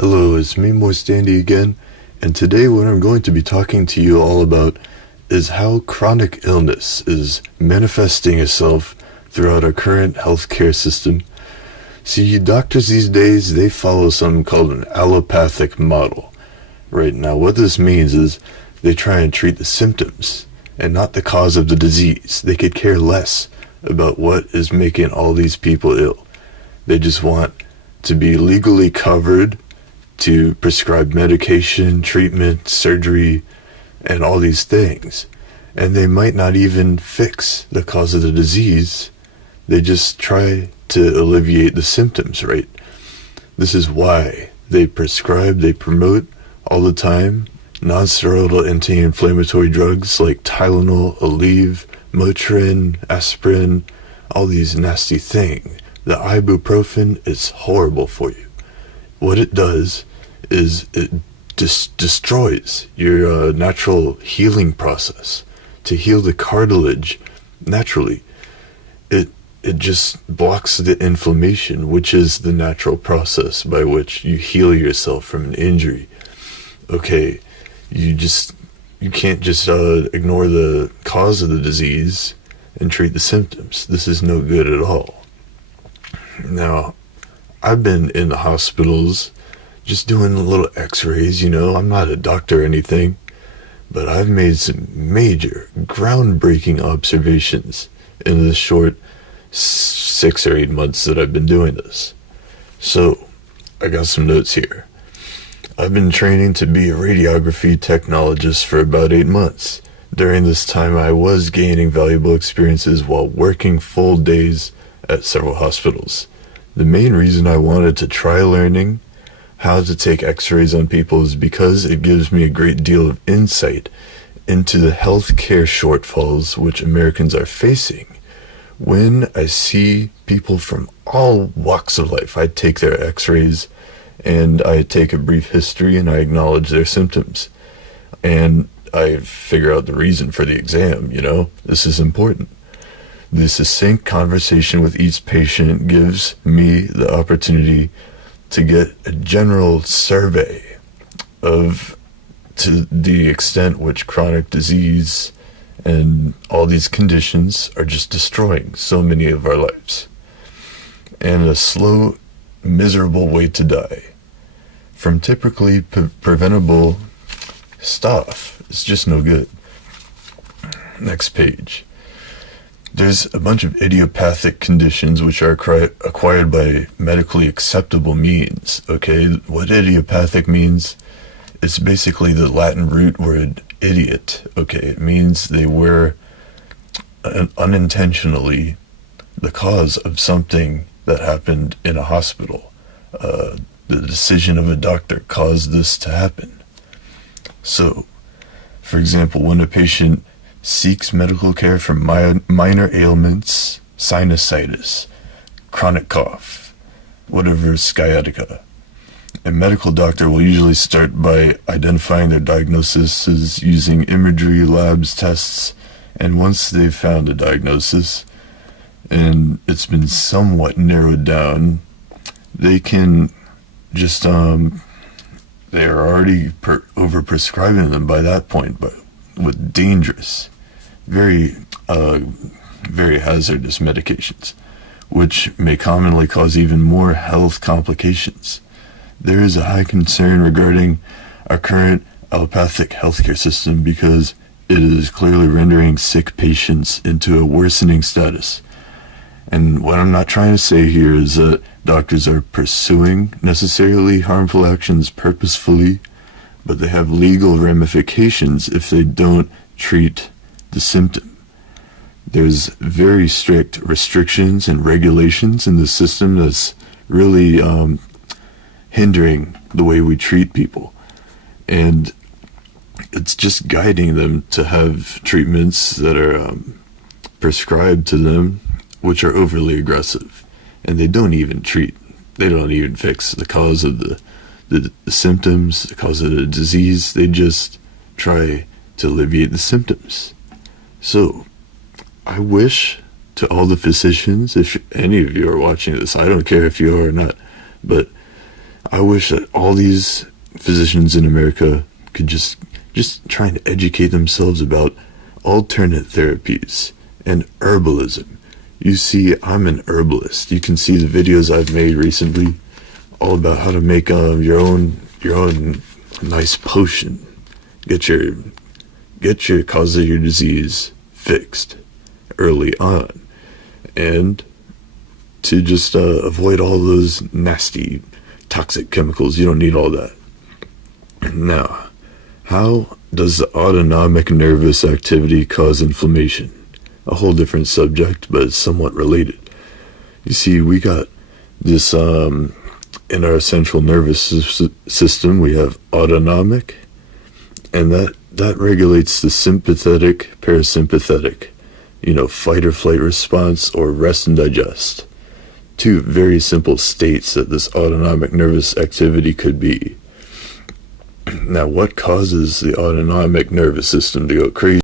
Hello, it's me, Moist Andy again, and today what I'm going to be talking to you all about is how chronic illness is manifesting itself throughout our current healthcare system. See, doctors these days, they follow something called an allopathic model. Right now, what this means is they try and treat the symptoms and not the cause of the disease. They could care less about what is making all these people ill. They just want to be legally covered to prescribe medication, treatment, surgery, and all these things. And they might not even fix the cause of the disease. They just try to alleviate the symptoms, right? This is why they prescribe, they promote all the time non-steroidal anti-inflammatory drugs like Tylenol, Aleve, Motrin, aspirin, all these nasty things. The ibuprofen is horrible for you. What it does is it destroys your natural healing process. To heal the cartilage naturally, it just blocks the inflammation, which is the natural process by which you heal yourself from an injury. Okay, you can't just ignore the cause of the disease and treat the symptoms. This is no good at all. Now, I've been in the hospitals just doing little x-rays, I'm not a doctor or anything, but I've made some major, groundbreaking observations in the short 6 or 8 months that I've been doing this. So, I got some notes here. I've been training to be a radiography technologist for about 8 months. During this time, I was gaining valuable experiences while working full days at several hospitals. The main reason I wanted to try learning how to take x-rays on people is because it gives me a great deal of insight into the healthcare shortfalls which Americans are facing. When I see people from all walks of life, I take their x-rays and I take a brief history and I acknowledge their symptoms. And I figure out the reason for the exam, This is important. This succinct conversation with each patient gives me the opportunity to get a general survey to the extent which chronic disease and all these conditions are just destroying so many of our lives. And a slow, miserable way to die from typically preventable stuff is just no good. Next page. There's a bunch of idiopathic conditions which are acquired by medically acceptable means, okay? What idiopathic means, it's basically the Latin root word idiot, okay? It means they were unintentionally the cause of something that happened in a hospital. The decision of a doctor caused this to happen. So, for example, when a patient seeks medical care for minor ailments, sinusitis, chronic cough, whatever, sciatica, a medical doctor will usually start by identifying their diagnosis as using imagery, labs, tests, and once they've found a diagnosis and it's been somewhat narrowed down, they can just they're already over-prescribing them by that point, but with dangerous, very hazardous medications, which may commonly cause even more health complications. There is a high concern regarding our current allopathic healthcare system because it is clearly rendering sick patients into a worsening status. And what I'm not trying to say here is that doctors are pursuing necessarily harmful actions purposefully, but they have legal ramifications if they don't treat the symptom. There's very strict restrictions and regulations in the system that's really hindering the way we treat people. And it's just guiding them to have treatments that are prescribed to them, which are overly aggressive. And they don't even fix the cause of the symptoms, the cause of the disease. They just try to alleviate the symptoms. So, I wish to all the physicians, if any of you are watching this, I don't care if you are or not, but I wish that all these physicians in America could just try and educate themselves about alternate therapies and herbalism. You see, I'm an herbalist. You can see the videos I've made recently, all about how to make your own nice potion. Get your cause of your disease fixed early on, and to just avoid all those nasty toxic chemicals. You don't need all that. Now, how does the autonomic nervous activity cause inflammation? A whole different subject, but it's somewhat related. You see, we got this in our central nervous system. We have autonomic, and that regulates the sympathetic, parasympathetic, fight or flight response, or rest and digest. Two very simple states that this autonomic nervous activity could be. Now, what causes the autonomic nervous system to go crazy?